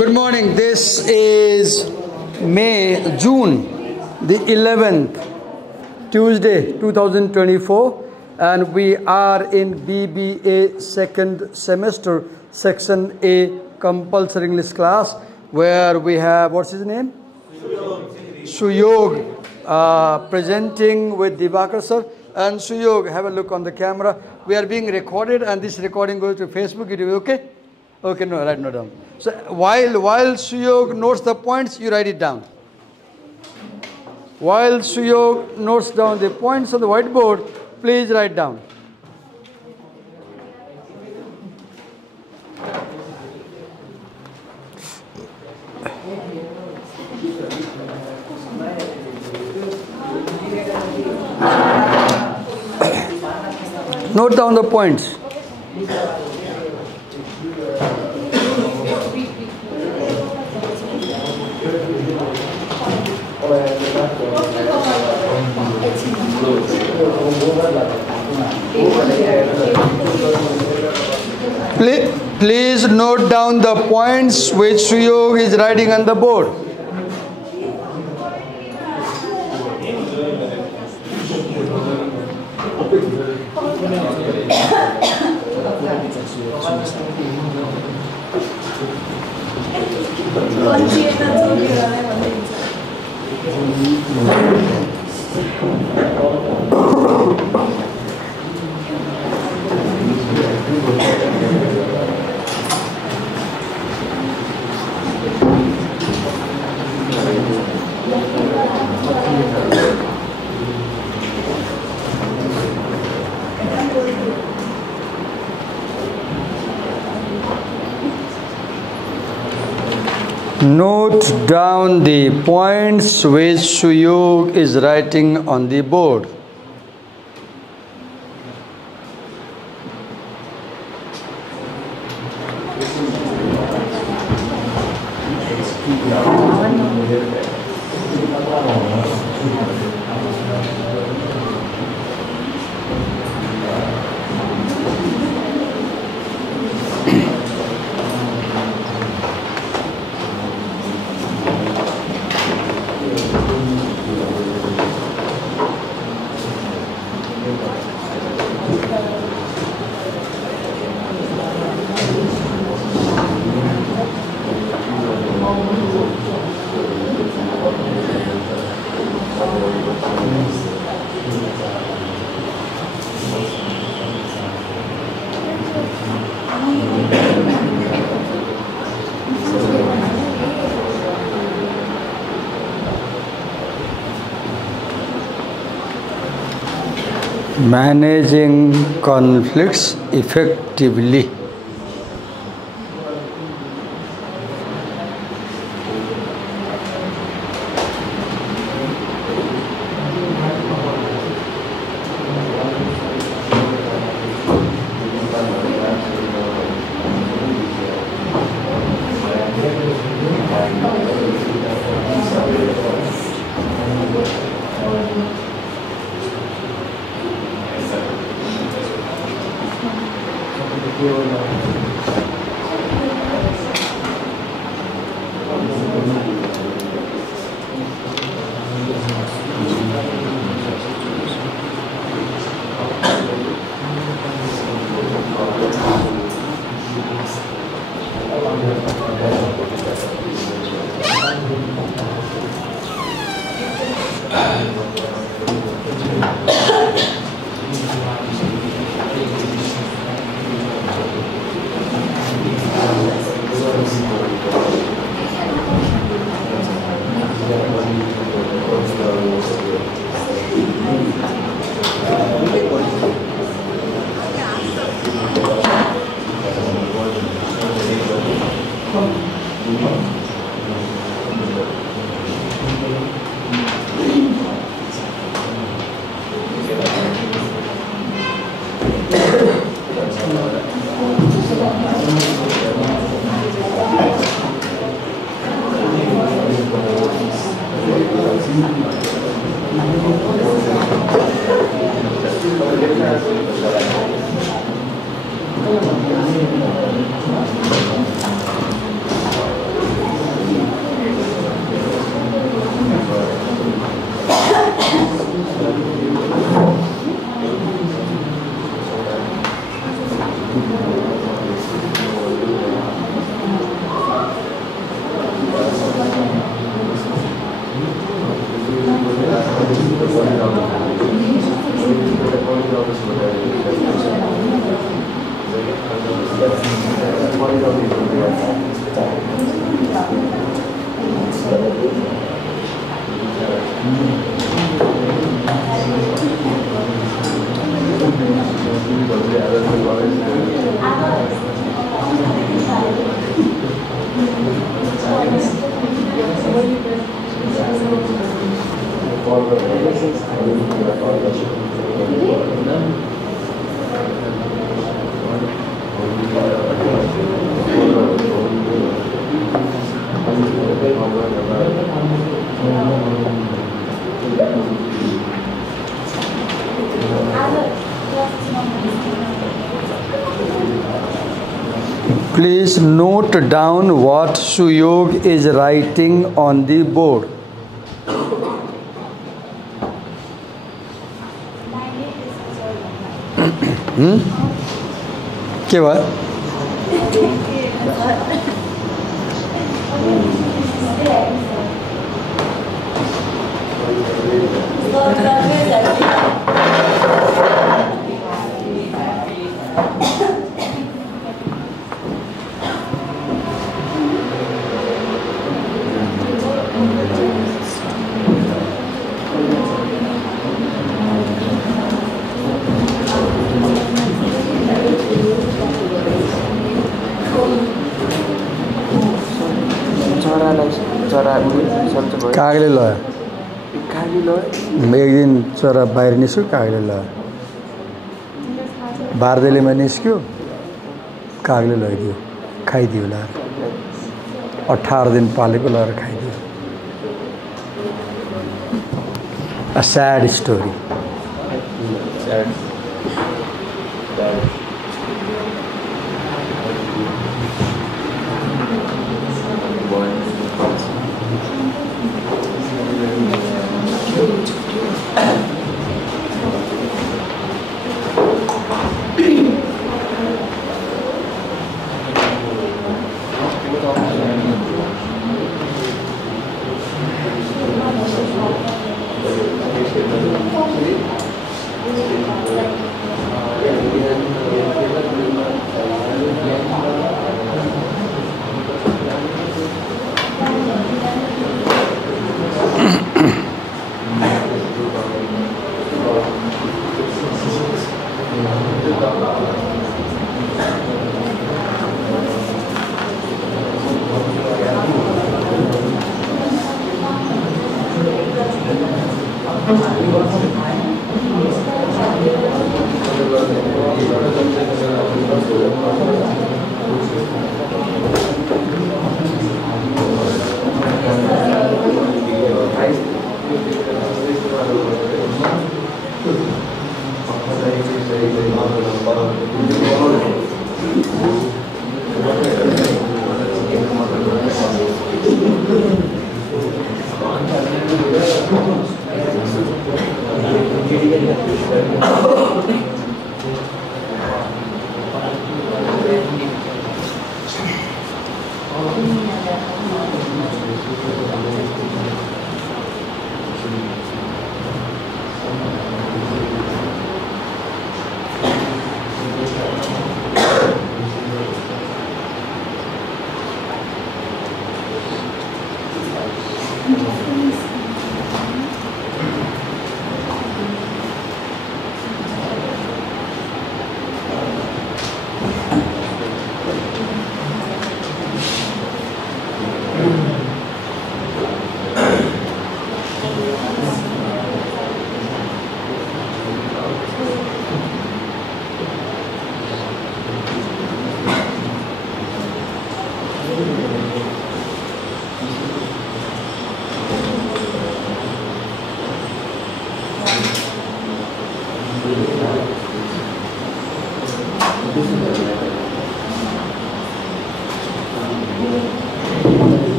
Good morning. This is June the 11th, Tuesday 2024, and we are in BBA second semester, section A, compulsory English class, where we have, what's his name? Suyog, presenting with Divakar sir. And Suyog, have a look on the camera. We are being recorded, and this recording goes to Facebook. It will be okay? Okay, no, write no down. So while Suyog notes the points, you write it down. While Suyog notes down the points on the whiteboard, please write down. Note down the points. Please note down the points which Suyog is writing on the board. Note down the points which Suyog is writing on the board. Managing conflicts effectively. Please note down what Suyog is writing on the board. क्या बात? कागले लयो एक दिन चरा बाहिर निस्क्यो कागले लयो बारदेलीमा निस्क्यो कागले लैदियो खाइदियो ला 18 दिन पालेको लएर खाइदियो A sad story.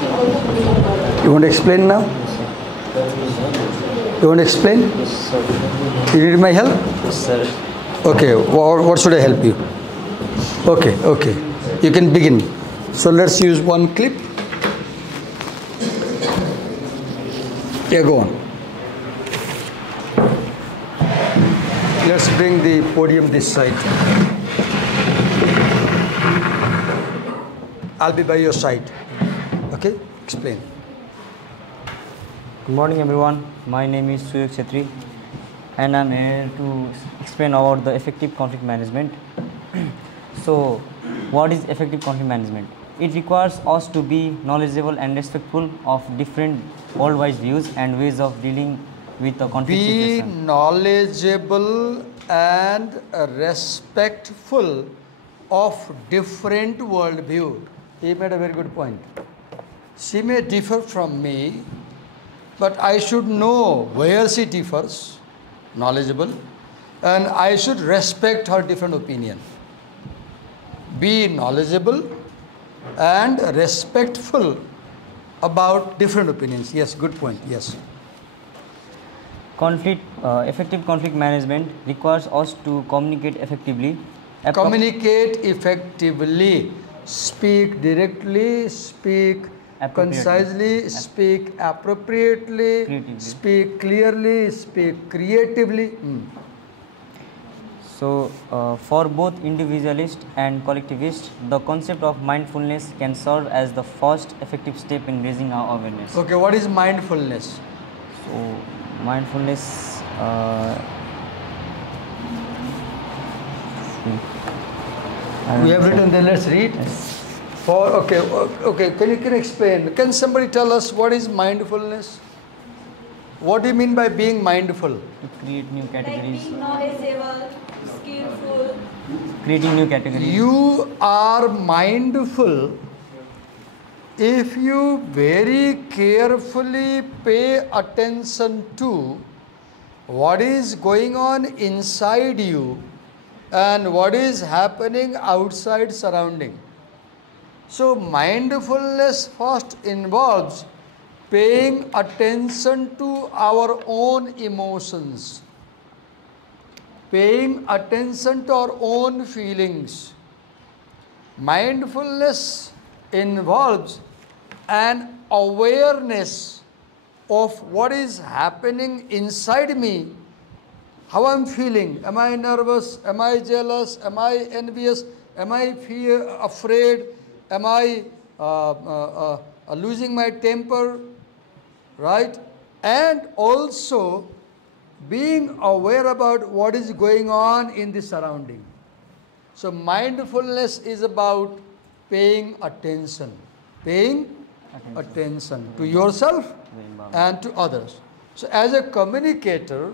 You want to explain now? You want to explain? Yes, sir. You need my help? Yes, sir. Okay, what should I help you? Okay. You can begin. So let's use one clip. Yeah, go on. Let's bring the podium this side. I'll be by your side. Okay? Explain. Good morning, everyone. My name is Suyog Chetri, and I'm here to explain about the effective conflict management. So, what is effective conflict management? It requires us to be knowledgeable and respectful of different worldwide views and ways of dealing with a conflict situation. Be knowledgeable and respectful of different worldview. He made a very good point. She may differ from me, but I should know where she differs, knowledgeable, and I should respect her different opinion. Be knowledgeable and respectful about different opinions. Yes, good point. Yes. Effective conflict management requires us to communicate effectively. Communicate effectively. Speak directly, speak concisely, speak appropriately, speak clearly, speak creatively. So, for both individualist and collectivist, the concept of mindfulness can serve as the first effective step in raising our awareness. Okay, what is mindfulness? So, mindfulness. We have written there. Let's read. Yes. Okay. Can you explain? Can somebody tell us what is mindfulness? What do you mean by being mindful? To create new categories. Like being knowledgeable, skillful. Creating new categories. You are mindful if you very carefully pay attention to what is going on inside you and what is happening outside surrounding. So mindfulness first involves paying attention to our own emotions, paying attention to our own feelings. Mindfulness involves an awareness of what is happening inside me, how I'm feeling. Am I nervous? Am I jealous? Am I envious? Am I afraid? Am I losing my temper? Right? And also being aware about what is going on in the surrounding. So mindfulness is about paying attention. Paying attention to yourself and to others. So as a communicator,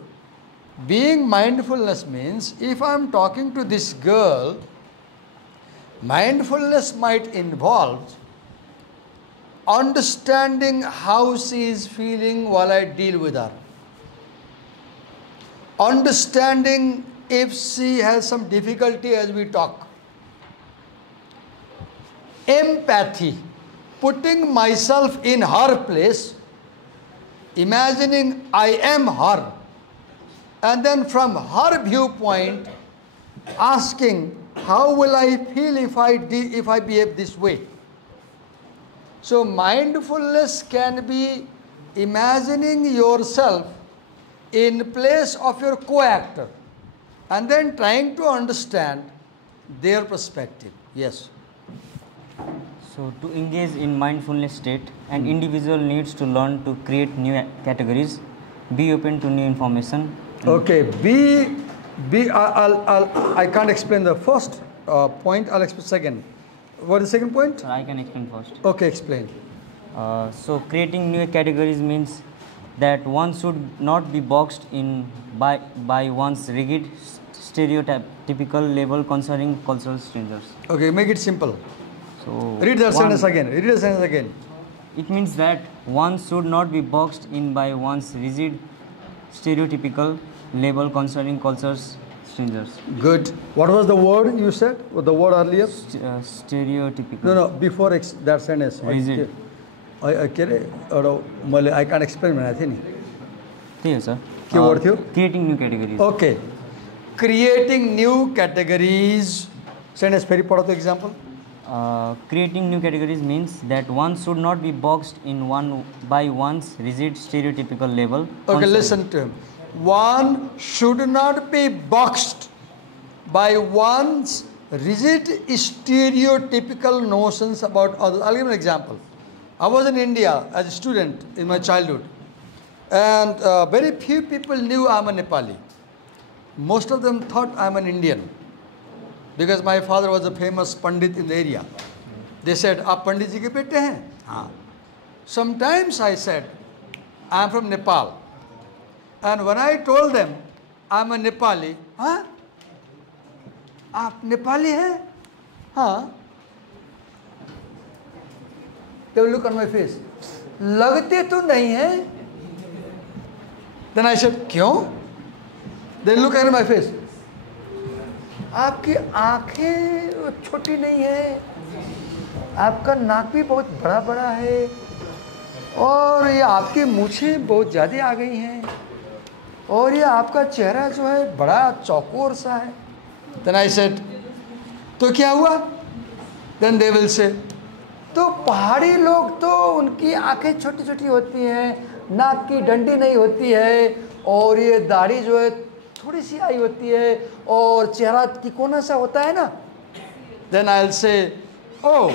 being mindfulness means if I'm talking to this girl, mindfulness might involve understanding how she is feeling while I deal with her. Understanding if she has some difficulty as we talk. Empathy, putting myself in her place, imagining I am her, and then from her viewpoint asking how will I feel if I behave this way. So mindfulness can be imagining yourself in place of your co-actor and then trying to understand their perspective. Yes. So, to engage in mindfulness state, an individual needs to learn to create new categories, be open to new information. Okay, I can't explain the first point, I'll explain second. What is the second point? I can explain first. Okay, explain. So, creating new categories means that one should not be boxed in by one's rigid, stereotypical label concerning cultural strangers. Okay, make it simple. So read the sentence again. Read the sentence again. It means that one should not be boxed in by one's rigid, stereotypical label concerning cultures strangers. Good. What was the word you said? The word earlier? Stereotypical. No, before that sentence. Rigid. के अरे एउटा मैले I can't explain भनेको थिएँ नि त्यही हो sir के वर्ड थियो creating new categories okay creating new categories sentence फेरि पढ त example creating new categories means that one should not be boxed in one by one's rigid stereotypical label. Okay, listen to him. One should not be boxed by one's rigid stereotypical notions about others. I'll give an example. I was in India as a student in my childhood, and very few people knew I'm a Nepali. Most of them thought I'm an Indian. Because my father was a famous Pandit in the area. They said, "Aap Pandit ji ke bete hain?" Haan. Sometimes I said, "I'm from Nepal." And when I told them, "I'm a Nepali," "Huh? Aap Nepali hai?" "Haan." They will look on my face. "Lagte to nahi hai." Then I said, "Kyun?" They look at my face. आपकी आंखें छोटी नहीं है, आपका नाक भी बहुत बड़ा बड़ा है, और ये आपकी मूछें बहुत ज़्यादा आ गई हैं, और ये आपका चेहरा जो है बड़ा चौकोर सा है. Then I said, तो क्या हुआ? Then they will say, तो पहाड़ी लोग तो उनकी आंखें छोटी छोटी होती हैं, नाक की डंडी नहीं होती है, और ये दाढ़ी जो है थोड़ी सी आई होती है, और चेहरा तिकोना सा होता है ना. Then I'll say, oh,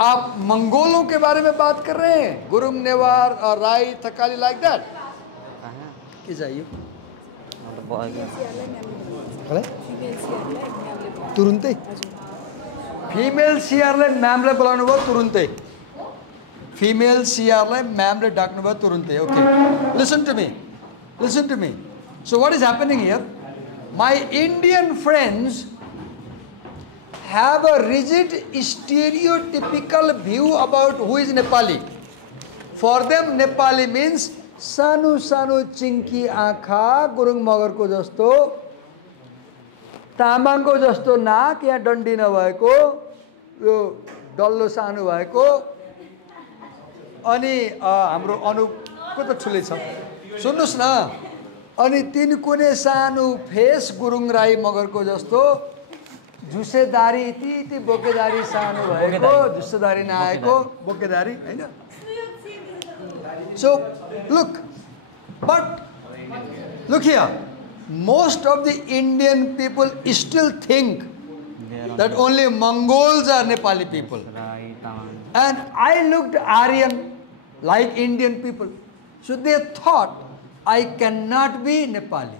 आप मंगोलों के बारे में बात कर रहे हैं, गुरुङ नेवार और राई थकाली लाइक दैट. के चाहिए तुरुन्तै फिमेल सीआरलाई म्यामलाई बोलाउनु भयो तुरुन्तै, फिमेल सीआरलाई म्यामले डाक्नु भयो तुरुन्तै. Okay, listen to me. So what is happening here? My Indian friends have a rigid stereotypical view about who is Nepali. For them, Nepali means सानो सानो चिङ्की आँखा, गुरुङ मगरको जस्तो, तामाङको जस्तो नाक या डन्डी नभएको, यो डल्लो सानो भएको, अनि हाम्रो अनुपको त ठुलै छ. सुन्नुस् न, अनि तिनकुने सानो फेस गुरुङ राई मगरको जस्तो, झुसेदारी यति बोकेदारी सानो भएको, झुसेदारी नआएको बोकेदारी हैन. So look here, most of the Indian people still think that only Mongols are Nepali people, and I looked Aryan like Indian people, so they thought I cannot be Nepali.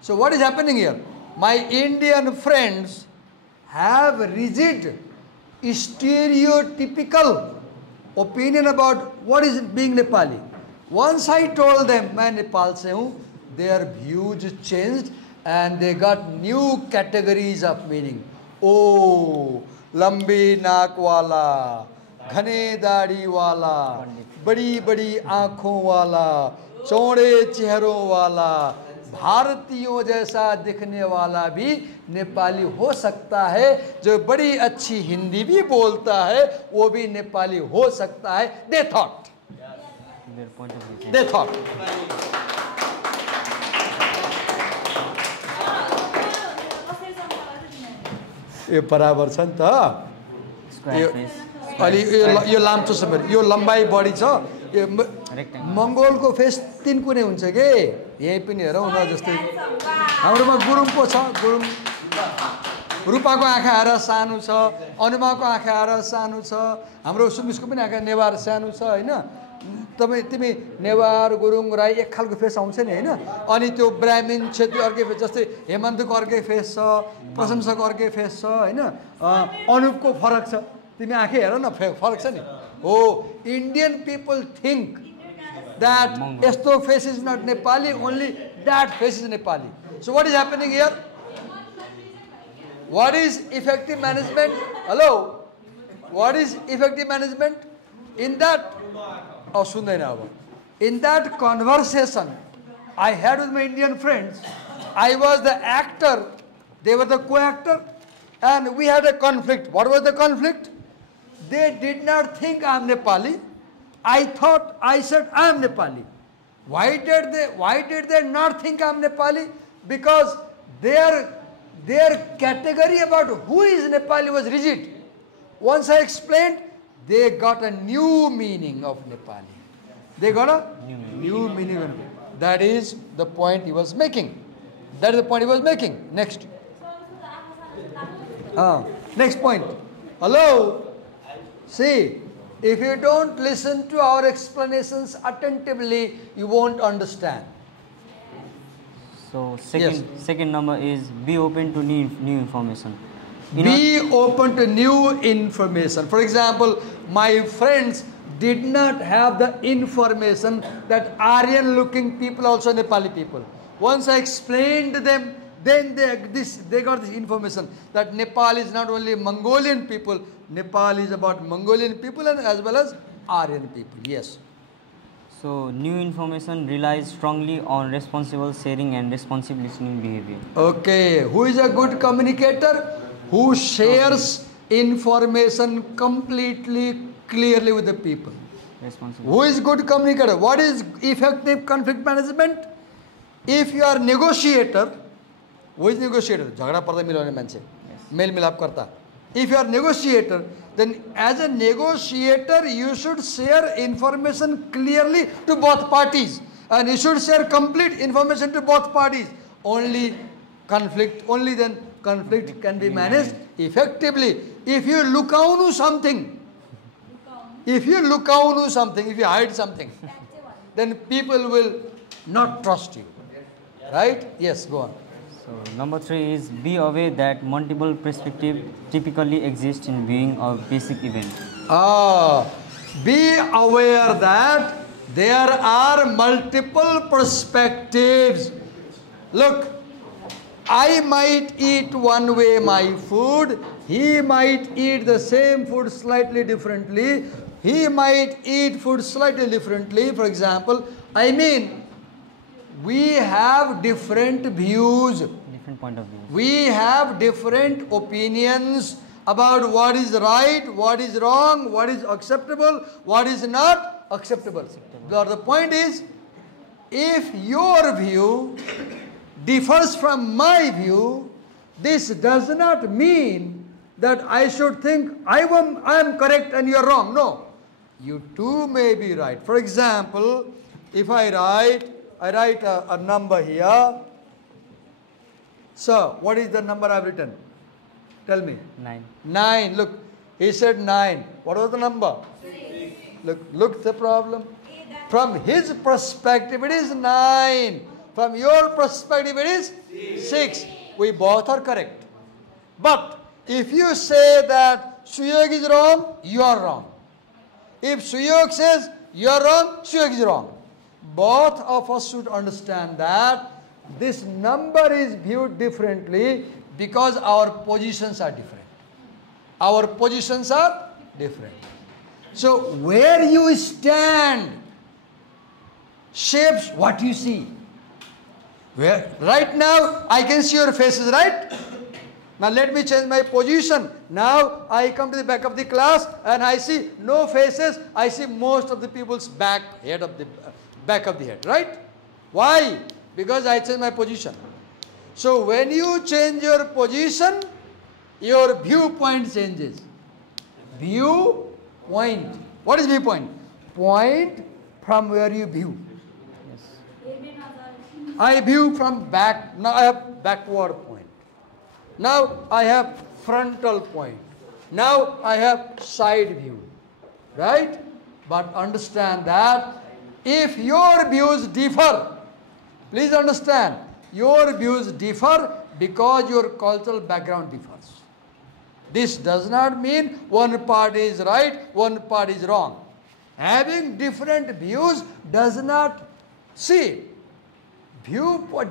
So what is happening here? My Indian friends have rigid, stereotypical opinion about what is being Nepali. Once I told them, मैं नेपाल से हूँ, their views changed and they got new categories of meaning. Oh, लंबी नाक वाला, घने दाढ़ी वाला, बड़ी बड़ी आँखों वाला, चौड़े चेहरों वाला, भारतीयों जैसा दिखने वाला भी नेपाली हो सकता है, जो बड़ी अच्छी हिंदी भी बोलता है वो भी नेपाली हो सकता है. They thought. ये बराबर छ नि त. अलि यो लाम्चो छ, यो लम्बाइ बढी छ. मङ्गोलको फेस तिनकुने हुन्छ के, यही पनि हेरौँ न. जस्तै हाम्रोमा गुरुङ पो छ, गुरुङ रूपाको आँखा आएर सानो छ, अनुमाको आँखा आएर सानो छ, हाम्रो सुमिसको पनि आँखा नेवार सानो छ हैन. तिमी नेवार गुरुङ राई एक खालको फेस आउँछ नि हैन. अनि त्यो ब्राह्मण क्षेत्री अर्कै फेस, जस्तै हेमन्तको अर्कै फेस छ, प्रशंसकको अर्कै फेस छ हैन. अनुपको फरक छ, तिमी आँखै हेर न, फरक छ नि. हो, Indian people think that esto face is not Nepali, only that face is Nepali. So what is happening here? What is effective management? Hello? What is effective management? In that, in that conversation I had with my Indian friends, I was the actor, they were the co-actor, and we had a conflict. What was the conflict? They did not think I am Nepali. I said I am Nepali. Why did they not think I am Nepali? Because their category about who is Nepali was rigid. Once I explained, they got a new meaning of Nepali. They got a new meaning of Nepali. That is the point he was making. That is the point he was making. Next. Next point. Hello. See, if you don't listen to our explanations attentively, you won't understand. So second number is be open to new information. Be open to new information. For example, my friends did not have the information that Aryan looking people also Nepali people. Once I explained to them, then they got this information that Nepal is not only Mongolian people, Nepal is about Mongolian people and as well as Aryan people. Yes. So new information relies strongly on responsible sharing and responsive listening behavior. Okay, who is a good communicator? Who shares information completely, clearly with the people. Responsible. Who is good communicator? What is effective conflict management? If you are negotiator, who is negotiator? Jhagda parda milaune manche. Mel milap karta. If you are negotiator, then as a negotiator, you should share information clearly to both parties. And you should share complete information to both parties. Only then conflict can be managed effectively. If you look out something, if you hide something, then people will not trust you. Right? Yes, go on. So number 3 is be aware that multiple perspectives typically exist in viewing a basic event. Be aware that there are multiple perspectives. Look, I might eat one way my food, he might eat the same food slightly differently, he might eat food slightly differently. For example, we have different views. Different point of view. We have different opinions about what is right, what is wrong, what is acceptable, what is not acceptable. The point is, if your view differs from my view, this does not mean that I should think I am correct and you are wrong. No. You too may be right. For example, if I write a number here. So, what is the number I have written? Tell me. 9. 9. Look, he said 9. What was the number? 6. Look the problem. From his perspective, it is 9. From your perspective, it is 6. We both are correct. But if you say that Suyog is wrong, you are wrong. If Suyog says you are wrong, Suyog is wrong. Both of us should understand that this number is viewed differently because our positions are different. Our positions are different. So where you stand shapes what you see. Right now I can see your faces, right? Now let me change my position. Now I come to the back of the class and I see no faces. I see most of the people's back of the head, right? Why? Because I change my position. So when you change your position, your viewpoint changes. Viewpoint. What is viewpoint? Point from where you view. I view from back. Now I have backward point. Now I have frontal point. Now I have side view. Right? But understand that if your views differ, please understand, your views differ because your cultural background differs. This does not mean one party is right, one party is wrong. Having different views does not, see,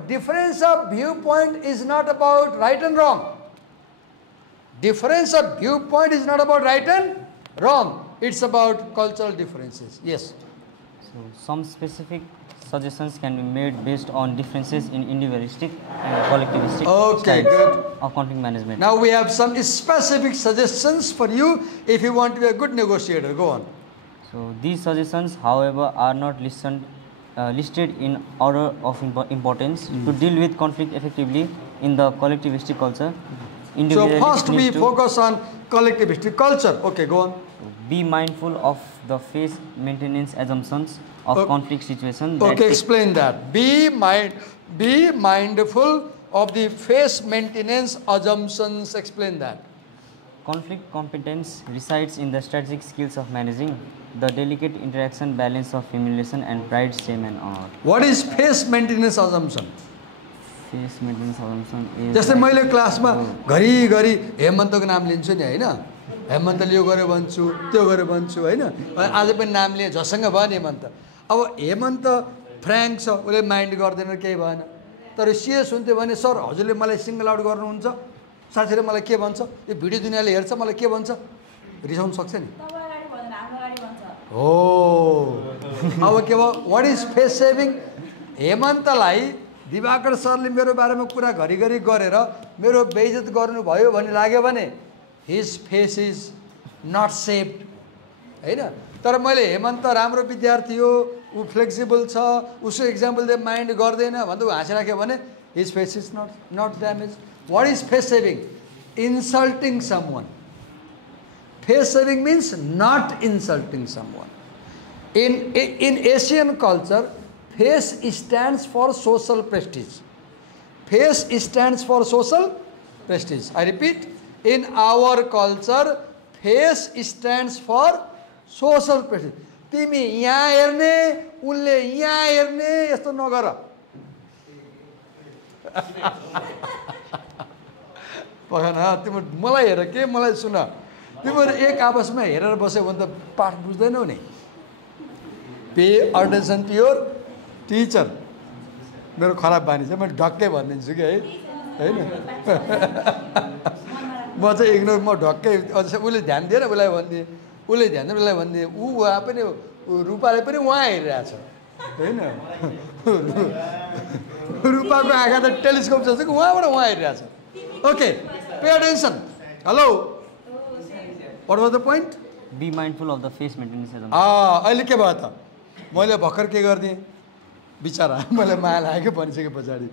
difference of viewpoint is not about right and wrong. Difference of viewpoint is not about right and wrong. It's about cultural differences. Yes. So some specific suggestions can be made based on differences in individualistic and collectivistic Okay, styles good. of conflict management. Now we have some specific suggestions for you if you want to be a good negotiator. Go on. So these suggestions, however, are not listed in order of importance to deal with conflict effectively in the collectivistic culture. So Individuality first we needs to focus on collectivistic culture. Okay, go on. be mindful of the phase maintenance assumptions of Okay. conflict situation. That Okay, explain that. Be mindful of the phase maintenance assumptions. Explain that. conflict competence resides in the strategic skills of managing the delicate interaction balance of humiliation and pride, shame and honor. What is phase maintenance assumption? Phase maintenance assumption is जस्तै like- मैले क्लासमा घरिघरि हेमन्तको नाम लिन्छु नि होइन, हेमन्तले यो गऱ्यो भन्छु, त्यो गऱ्यो भन्छु होइन, आज पनि नाम लिए झसँग भयो नि हेमन्त। अब हेमन्त फ्र्याङ्क छ, उसले माइन्ड गर्दैन, केही भएन। तर सिएस हुन्थ्यो भने सर हजुरले मलाई सिङ्गल आउट गर्नुहुन्छ, साथीले मलाई के भन्छ, यो भिडियो दुनियाँले हेर्छ मलाई के भन्छ, रिसाउनु सक्छ नि। तपाईँ अगाडि भन्दैन, हाम्रो अगाडि भन्छ। हो अब के भयो, वाट इज फेस सेभिङ? हेमन्तलाई दिवाकर सरले मेरो बारेमा कुरा घरिघरि गरेर मेरो बेइज्जत गर्नुभयो भन्ने लाग्यो भने his face is nut saved होइन। तर मैले हेमन्त राम्रो विद्यार्थी हो, ऊ फ्लेक्सिबल छ, उसको इक्जाम्पलले माइन्ड गर्दैन भन्दा ऊ हाँसिराख्यो भने his face is not damage. What is face saving? Insulting someone. Face saving means not insulting someone. In Asian culture, face stands for social prestige. Face stands for social prestige. I repeat, in our culture, face stands for social prestige. तिमी यहाँ हेर्ने, उनले यहाँ हेर्ने, यस्तो नगर। पखन तिम्रो मलाई हेर के मलाई सुन, तिमीहरू एक आपसमा हेरेर बस्यो भने त पाठ बुझ्दैनौ नि। पे अटेन्सन टु योर टिचर। मेरो खराब बानी छ, म ढक्कै भनिदिन्छु कि है होइन। म चाहिँ इग्नोर, म ढक्कै उसले ध्यान दिएर उसलाई भनिदिएँ, उसले ध्यान दिएर उसलाई भनिदिएँ, उहाँ पनि रूपाले पनि उहाँ हेरिरहेछ होइन। रूपाको आँखा त टेलिस्कोप जस्तो कि उहाँबाट उहाँ हेरिरहेछ। Okay, pay attention. Hello, what was the point? be mindful of the phase maintenance assumption. अहिले के भयो त? मैले भर्खर के गरिदिएँ बिचरा, मलाई माया लाग्यो भनिसके पछाडि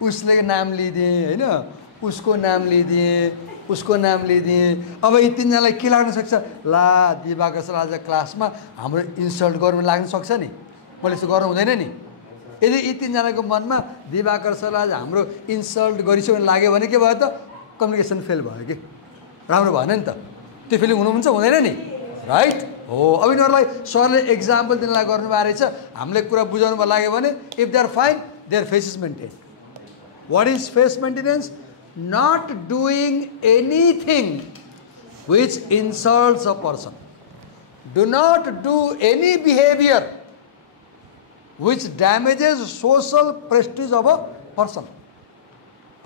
उसले नाम लिइदिएँ होइन, उसको नाम लिइदिएँ, उसको नाम लिइदिएँ। अब यी तिनजनालाई के लाग्न सक्छ, ला दिवाकर सर आज क्लासमा हाम्रो इन्सल्ट गर्नु लाग्न सक्छ नि, मैले यस्तो गर्नु हुँदैन नि। यदि यी तिनजनाको मनमा दिवाकर सर आज हाम्रो इन्सल्ट गरिसक्यो भने लाग्यो भने के भयो त? कम्युनिकेसन फेल भयो कि, राम्रो भएन नि त। त्यो फिलिङ हुनुहुन्छ हुँदैन नि, राइट हो। अब यिनीहरूलाई सरले एक्जाम्पल दिनलाई गर्नुभएको रहेछ, हामीले कुरा बुझाउनु लाग्यो भने if they are fine, their face is maintain. What is face maintenance? Not doing anything which insults a person. Do not do any behaviour which damages social prestige of a person.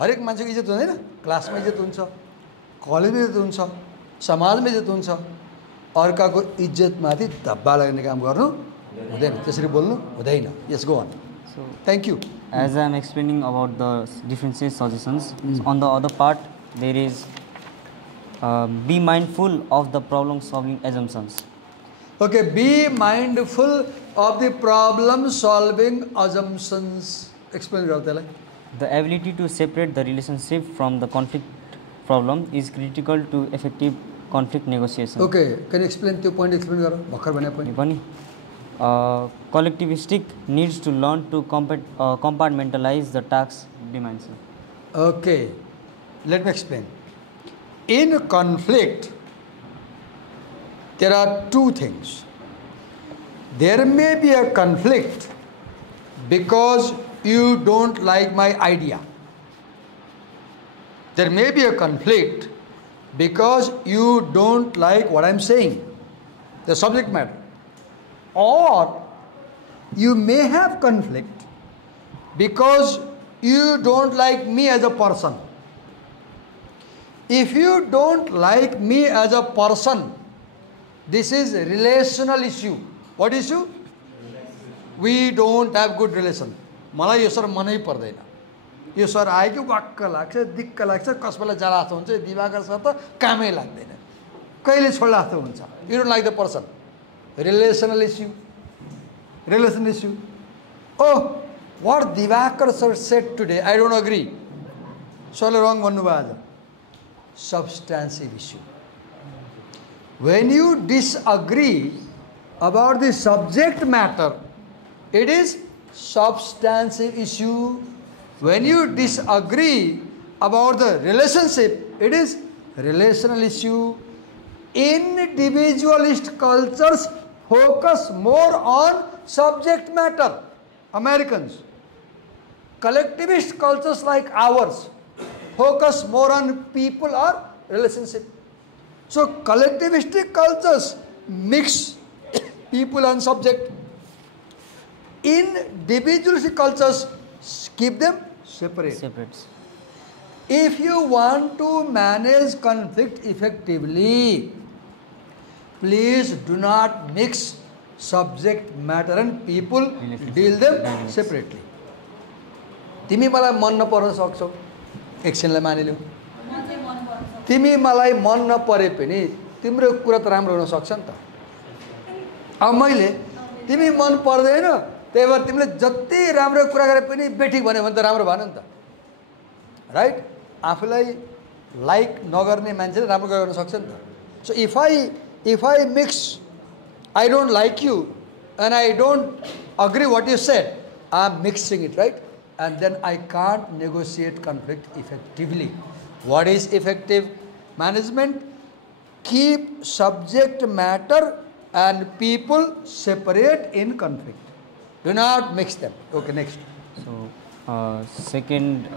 हरेक मान्छेको इज्जत हुँदैन, क्लासमा इज्जत हुन्छ, कलेजमा इज्जत हुन्छ, समाजमा इज्जत हुन्छ। अर्काको इज्जतमाथि धब्बा लाग्ने काम गर्नु हुँदैन, त्यसरी बोल्नु हुँदैन। Yes, go on. So thank you. as I am explaining about the differences suggestions, on the other part there is be mindful of the problem solving assumptions. Okay, be mindful of the problem solving assumptions. Explain गर त्यसलाई। The ability to separate the relationship from the conflict problem is critical to effective conflict negotiation. Okay, can explain, त्यो point explain गर, भर्खर भने यो point. पनि collectivistic needs to learn to compartmentalize the task dimension. Okay, let me explain. In conflict, there are two things. There may be a conflict because you don't like my idea. There may be a conflict because you don't like what I'm saying, the subject matter. Or you may have conflict because you don't like me as a person. If you don't like me as a person, this is a relational issue. What issue? We don't have good relation, मलाई यो sir मनै पर्दैन, यो sir आयो कि वाक्क लाग्छ, दिक्क लाग्छ, कस बेला जाला जस्तो हुन्छ, दिवाकर सर त कामै लाग्दैन, कहिले छोड्ला जस्तो हुन्छ, you don't like the person, relational issue. Oh, what Divakar sir said today, I don't agree. Sorry, wrong भन्नुभयो आज. Substantive issue. When you disagree about the subject matter, it is substantive issue. When you disagree about the relationship, it is relational issue. Individualist cultures focus more on subject matter. Americans. Collectivist cultures like ours focus more on people or relationship. So collectivistic cultures mix people and subject. Individualistic cultures keep them separate. If you want to manage conflict effectively, please do not mix subject matter and people, deal them separately. तिमी मलाई मन नपर्न सक्छौ, एकछिनलाई मानिलिऊ, तिमी मलाई मन नपरे पनि तिम्रो कुरा त राम्रो हुन सक्छ नि त। अब मैले तिमी मन पर्दैन, त्यही भएर तिमीले जति राम्रो कुरा गरे पनि बेठिक भन्यो भने त राम्रो भएन नि त, राइट? आफूलाई लाइक नगर्ने मान्छेले राम्रो गर्न सक्छ नि त। सो if I mix, I don't like you and I don't agree what you said, I'm mixing it, right? And then I can't negotiate conflict effectively. What is effective management? Keep subject matter and people separate in conflict. Do not mix them. Okay, next. So, second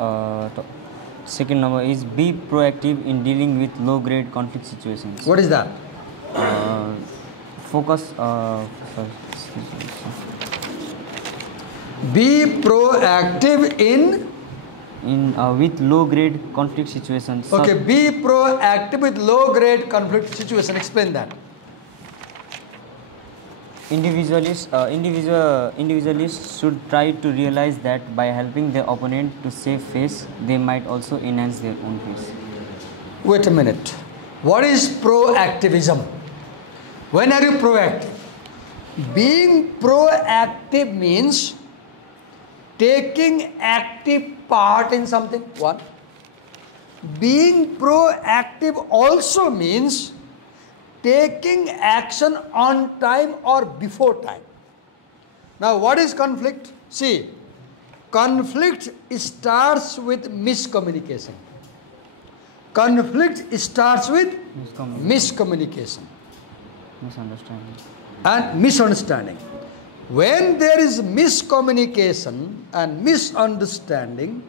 number is be proactive in dealing with low-grade conflict situations. What is that? Focus. Be proactive in with low-grade conflict situations. Okay, be proactive with low-grade conflict situation. Explain that. Individualists should try to realize that by helping their opponent to save face, they might also enhance their own face. Wait a minute. What is proactivism? When are you proactive? Being proactive means taking active part in something. One. Being proactive also means taking action on time or before time. Now, what is conflict? See, conflict starts with miscommunication. Conflict starts with miscommunication and misunderstanding. When there is miscommunication and misunderstanding,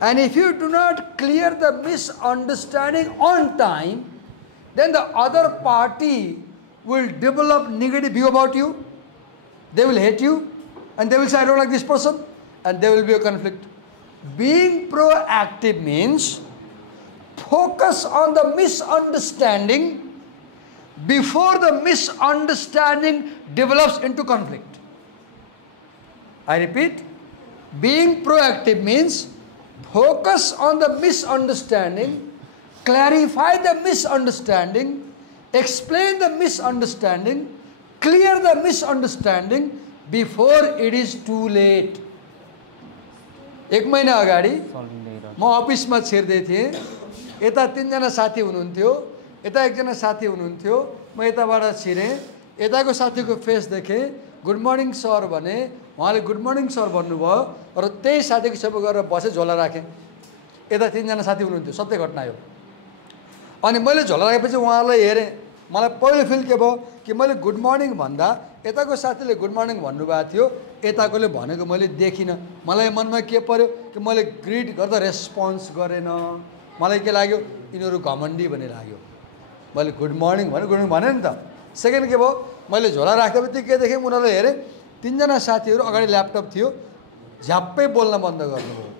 and if you do not clear the misunderstanding on time, then the other party will develop negative view about you. They will hate you and they will say, I don't like this person, and there will be a conflict. Being proactive means focus on the misunderstanding before the misunderstanding develops into conflict. I repeat, being proactive means focus on the misunderstanding, clarify the misunderstanding, explain the misunderstanding, clear the misunderstanding before it is too late. एक महीना अगाडि म अफिसमा छिर्दै थिएँ, यता तीनजना साथी हुनुहुन्थ्यो, यता एकजना साथी हुनुहुन्थ्यो, म यताबाट छिरेँ, यताको साथीको फेस देखेँ, गुड मर्निङ सर भने, उहाँले गुड मर्निङ सर भन्नुभयो र त्यही साथीको छेउ गएर बसे झोला राखेँ। यता तीनजना साथी हुनुहुन्थ्यो, सत्य घटना हो। अनि मैले झोला राखेपछि उहाँलाई हेरेँ, मलाई पहिलो फिल के भयो कि मैले गुड मर्निङ भन्दा यताको साथीले गुड मर्निङ भन्नुभएको थियो, यताकोले भनेको मैले देखिनँ। मलाई मनमा के पर्यो कि मैले ग्रिट गर्दा रेस्पोन्स गरेन, मलाई के लाग्यो यिनीहरू घमण्डी भन्ने लाग्यो। मैले गुड मर्निङ भने नि त। सेकेन्ड के भयो, मैले झोला राख्दापछि के देखेँ, उनीहरूलाई हेरेँ, तीनजना साथीहरू अगाडि ल्यापटप थियो, झ्याप्पै बोल्न बन्द गर्नुभयो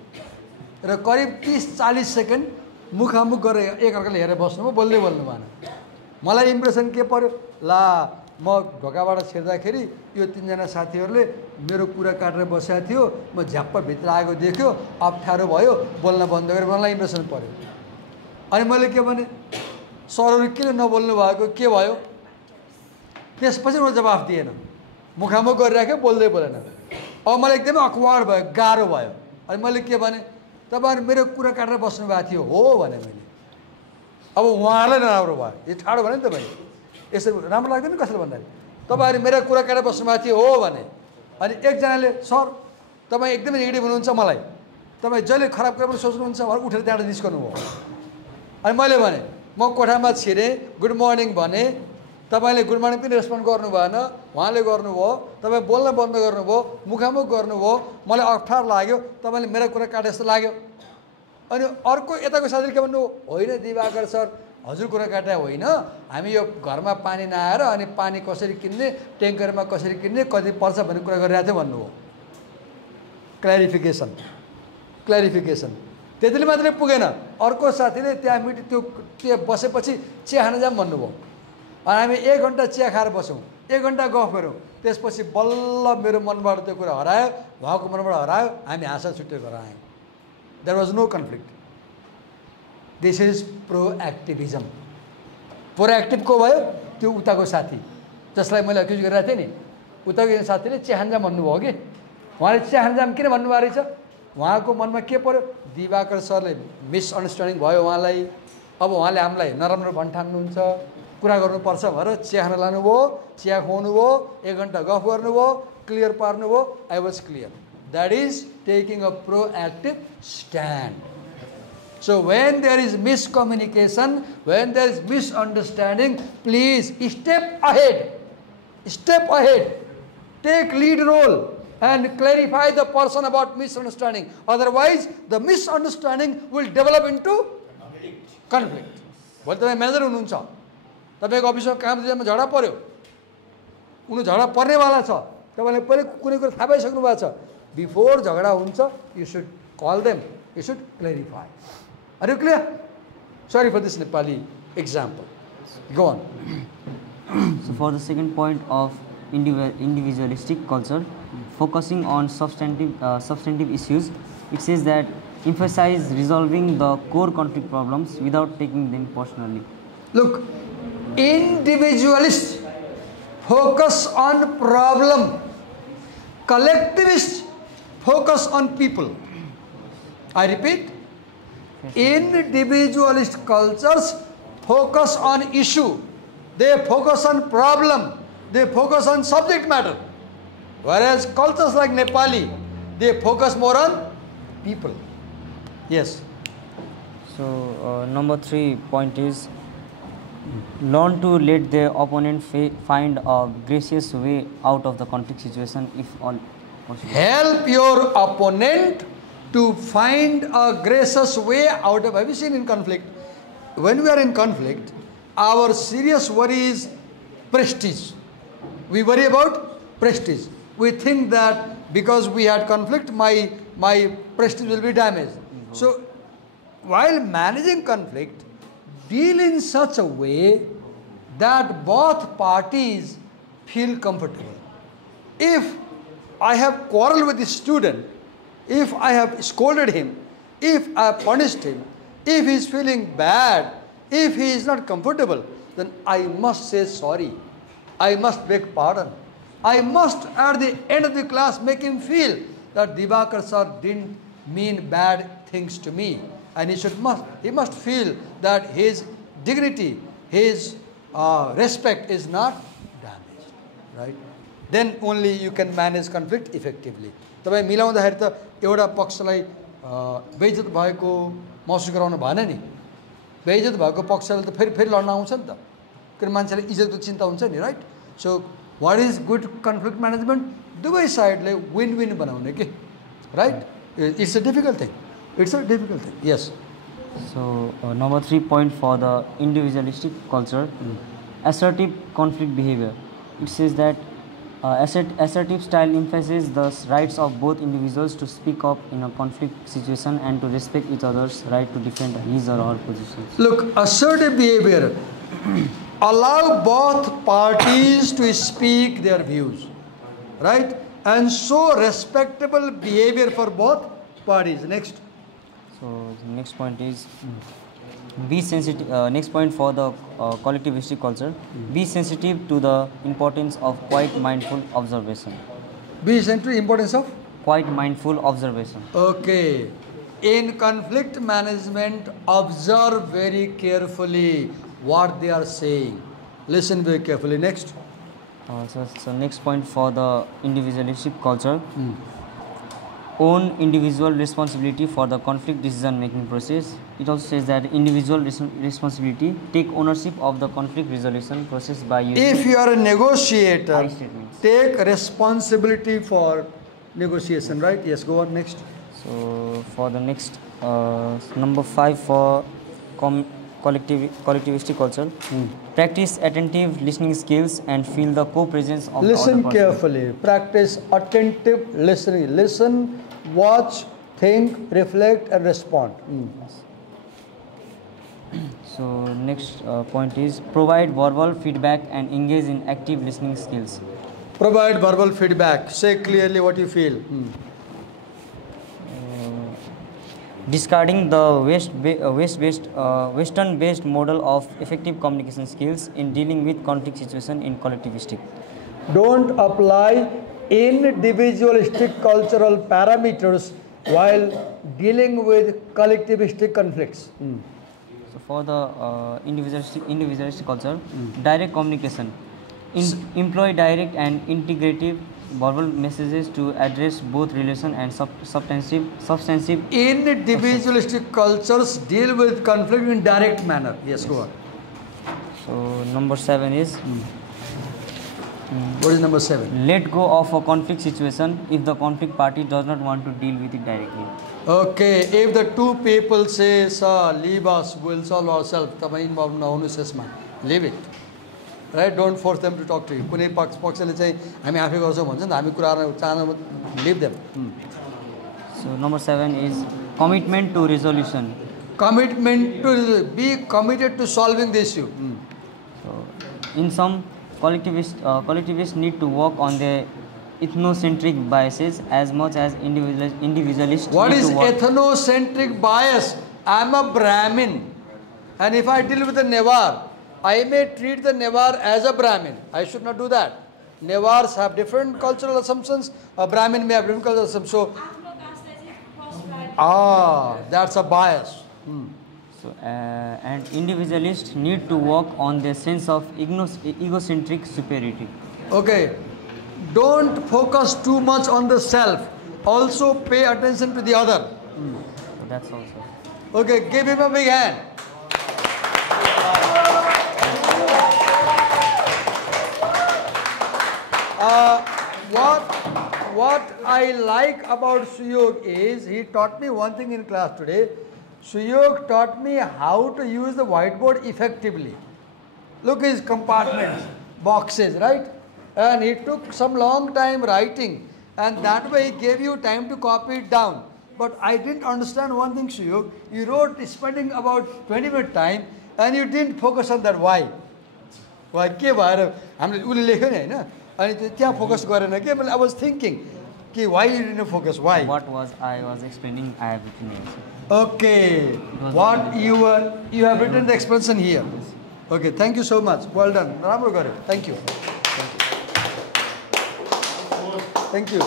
र करिब 30-40 सेकेन्ड मुखामुख गरेर एकअर्काले हेरेर बस्नुभयो, बोल्दै बोल्नु भएन। मलाई इम्प्रेसन के पर्यो, ला म ढोकाबाट छिर्दाखेरि यो तीनजना साथीहरूले मेरो कुरा काटेर बसेको थियो, म झ्याप्प भित्र आएको देख्यो, अप्ठ्यारो भयो, बोल्न बन्द गरेँ, मलाई इम्प्रेसन पर्यो। अनि मैले के भने, सरहरू किन नबोल्नु भएको, के भयो? त्यसपछि म जवाफ दिएन, मुखामुख गरिराख्यो, बोल्दै बोलेन। अब मलाई एकदमै अक्वर्ड भयो, गाह्रो भयो। अनि मैले के भने, तपाईँहरू मेरो कुरा काटेर बस्नु भएको थियो हो भने मैले। अब उहाँहरूलाई नराम्रो भयो, यो ठाडो भने नि त मैले, यसरी राम्रो लाग्दैन कसैले भन्दाखेरि, तपाईँहरू मेरो कुरा काटेर बस्नु भएको थियो हो भने। अनि एकजनाले सर तपाईँ एकदमै नेगेटिभ हुनुहुन्छ, मलाई तपाईँ जहिले खराब कुरा पनि सोच्नुहुन्छ भनेर उठेर त्यहाँबाट निस्कनु हो। अनि मैले भने, म कोठामा छिरेँ, गुड मर्निङ भने, तपाईँले गुड मर्निङ पनि रेस्पोन्ड गर्नु भएन, उहाँले गर्नुभयो, तपाईँ बोल्न बन्द गर्नुभयो, मुखामुख गर्नुभयो, मलाई अप्ठ्यारो लाग्यो, तपाईँले मेरो कुरा काटे जस्तो लाग्यो। अनि अर्को यताको साथीले के भन्नु, होइन दिवाकर सर हजुर कुरा काटे होइन, हामी यो घरमा पानी नआएर अनि पानी कसरी किन्ने, ट्याङ्करमा कसरी किन्ने, कति पर्छ भन्ने कुरा गरिरहेको थियो भन्नुभयो। क्ल्यारिफिकेसन त्यतिले मात्रै पुगेन, अर्को साथीले त्यहाँ त्यो बसेपछि चिया खान जाऊँ भन्नुभयो। अनि हामी 1 घन्टा चिया खाएर बस्यौँ, 1 घन्टा गफ गऱ्यौँ, त्यसपछि बल्ल मेरो मनबाट त्यो कुरा हरायो, उहाँको मनबाट हरायो, हामी हाँसा छुट्टै घर आयौँ। There was no conflict. This is proactivism. Proactive को भयो? त्यो उताको साथी जसलाई मैले अक्युज गरिरहेको थिएँ नि, उताको साथीले चिया खान जाऊँ भन्नुभयो कि उहाँले चिया खान जाऊँ किन भन्नुभएको रहेछ, उहाँको मनमा के पर्यो, दिवाकर सरले मिसअन्डरस्ट्यान्डिङ भयो उहाँलाई, अब उहाँले हामीलाई नराम्रो भन्ठान्नुहुन्छ, कुरा गर्नुपर्छ भनेर चिया खान लानुभयो, चिया खुवाउनुभयो, 1 घन्टा गफ गर्नुभयो, क्लियर पार्नुभयो। I was clear. That is taking a proactive stand. So when there is miscommunication, when there is misunderstanding, please step ahead, take lead role and clarify the person about misunderstanding. Otherwise, the misunderstanding will develop into conflict. भोलि तपाईँ manager हुनुहुन्छ, तपाईँको अफिसमा काम दिँदामा झगडा पर्यो, उनी झगडा पर्नेवाला छ, तपाईँले पहिले कुनै कुरा थाहा पाइसक्नु भएको छ, बिफोर झगडा हुन्छ, you should call them, you should clarify. Are you clear? Sorry for this Nepali example. Go on. So for the second point of individualistic culture, focusing on substantive issues, it says that emphasize resolving the core conflict problems without taking them personally. Look, individualists focus on problem. Collectivists focus on people. I repeat, individualist cultures focus on issue. They focus on problem. They focus on subject matter. Whereas cultures like Nepali, they focus more on people. Yes. So number 3 point is learn to let the opponent find a gracious way out of the conflict situation if all possible. Help your opponent to find a gracious way out of. Have you seen in conflict? When we are in conflict, our serious worry is prestige. We worry about prestige. We think that because we had conflict, my prestige will be damaged. So, while managing conflict, deal in such a way that both parties feel comfortable. If I have quarreled with the student, if I have scolded him, if I have punished him, if he is feeling bad, if he is not comfortable, then I must say sorry. I must beg pardon. I must at the end of the class make him feel that Divakar sir didn't mean bad things to me. And he must feel that his dignity, his respect is not damaged. Right? Then only you can manage conflict effectively. तपाईँ मिलाउँदाखेरि त एउटा पक्षलाई बेइज्जत भएको महसुस गराउनु भएन नि, बेइज्जत भएको पक्षले त फेरि लड्न आउँछ नि त, किन मान्छेलाई इज्जतको चिन्ता हुन्छ नि, right? So what is good conflict management? दुवै साइडले विन विन बनाउने कि, right? It's a difficult thing. It's a difficult thing. Yes. So number 3 point for the individualistic culture, assertive conflict behavior. It says that assertive style emphasizes the rights of both individuals to speak up in a conflict situation and to respect each other's right to defend his or her positions. Look, assertive behavior allow both parties to speak their views, right? And show respectable behavior for both parties. Next. So the next point is be sensitive. Next point for the collectivistic culture: be sensitive to the importance of quiet, mindful observation. Be sensitive to the importance of Quiet, mindful observation. Okay. In conflict management, observe very carefully what they are saying. Listen very carefully. Next. So next point for the individualistic culture: own individual responsibility for the conflict decision making process. It also says that individual responsibility, take ownership of the conflict resolution process by using If you are a negotiator, I statements. take responsibility for negotiation, right? Yes, go on. Next. So for the next number 5 for collectivistic culture, practice attentive listening skills and feel the co-presence of the Listen other person. carefully. Practice attentive listening. Listen, watch, think, reflect, and respond. So next point is provide verbal feedback and engage in active listening skills. Provide verbal feedback. Say clearly what you feel. Discarding the Western-based model of effective communication skills in dealing with conflict situation in collectivistic. Don't apply individualistic cultural parameters while dealing with collectivistic conflicts. So for the individualistic culture, direct communication. Employ direct and integrative verbal messages to address both relation and substantive. Individualistic cultures deal with conflict in direct manner. Yes, go on. So number 7 is What is number 7? let go of a conflict situation if the conflict party does not want to deal with it directly. Okay, if the two people say, sir, leave us, we'll solve ourselves, leave it. Right? Don't force them to talk to you. Leave them. So number 7 is commitment to resolution. Be committed to solving the issue. So in some collectivists need to work on their ethnocentric biases as much as individualists. What need is to work. ethnocentric bias? I am a Brahmin, and if I deal with a Newar, I may treat the Newar as a Brahmin. I should not do that. Newars have different cultural assumptions. A Brahmin may have different cultural assumptions. So, that's a bias. So, and individualists need to work on their sense of egocentric superiority. Okay. Don't focus too much on the self. Also pay attention to the other. So that's also. Okay, give him a big hand. What I like about Suyog is he taught me one thing in class today. Suyog taught me how to use the whiteboard effectively. Look his compartments, boxes, right? And he took some long time writing, and that way he gave you time to copy it down. But I didn't understand one thing, Suyog. You wrote spending about 20 minutes time, and you didn't focus on that why. Why? I was thinking, why you didn't focus? Why? What was I was explaining? I have written here. Okay. What you have written the explanation here. Okay. Thank you so much. Well done. Thank you. Thank you.